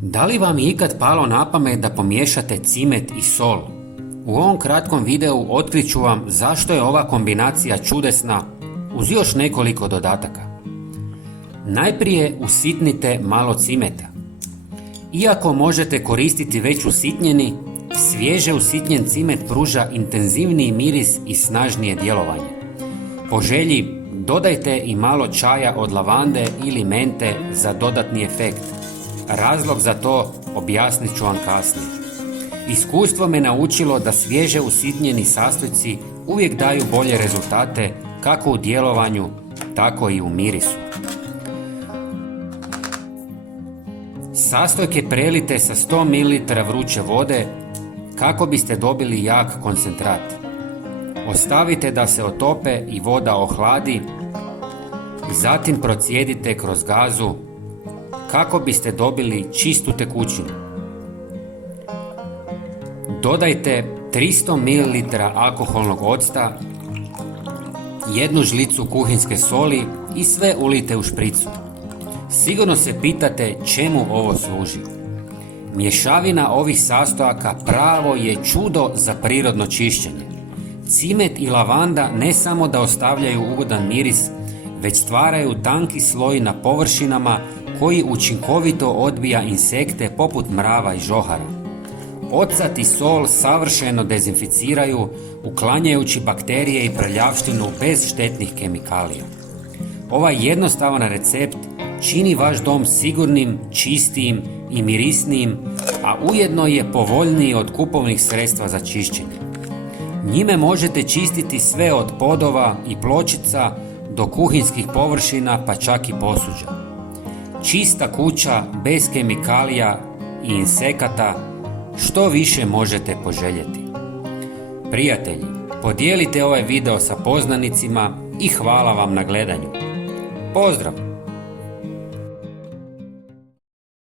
Da li vam je ikad palo na pamet da pomiješate cimet i sol? U ovom kratkom videu otkrit ću vam zašto je ova kombinacija čudesna uz još nekoliko dodataka. Najprije usitnite malo cimeta. Iako možete koristiti već usitnjeni, svježe usitnjen cimet pruža intenzivniji miris i snažnije djelovanje. Po želji dodajte i malo čaja od lavande ili mente za dodatni efekt. Razlog za to objasnit ću vam kasnije. Iskustvo me naučilo da svježe usitnjeni sastojci uvijek daju bolje rezultate kako u djelovanju, tako i u mirisu. Sastojke prelijte sa 100 ml vruće vode kako biste dobili jak koncentrat. Ostavite da se otope i voda ohladi, zatim procijedite kroz gazu kako biste dobili čistu tekućinu. Dodajte 300 ml alkoholnog octa, jednu žlicu kuhinjske soli i sve ulijte u špricu. Sigurno se pitate čemu ovo služi. Mješavina ovih sastojaka pravo je čudo za prirodno čišćenje. Cimet i lavanda ne samo da ostavljaju ugodan miris, već stvaraju tanki sloj na površinama koji učinkovito odbija insekte poput mrava i žohara. Ocat i sol savršeno dezinficiraju, uklanjajući bakterije i prljavštinu bez štetnih kemikalija. Ovaj jednostavan recept čini vaš dom sigurnim, čistijim i mirisnijim, a ujedno je povoljniji od kupovnih sredstva za čišćenje. Njime možete čistiti sve od podova i pločica do kuhinjskih površina pa čak i posuđa. Čista kuća bez kemikalija i insekata, što više možete poželjeti. Prijatelji, podijelite ovaj video sa poznanicima i hvala vam na gledanju. Pozdrav!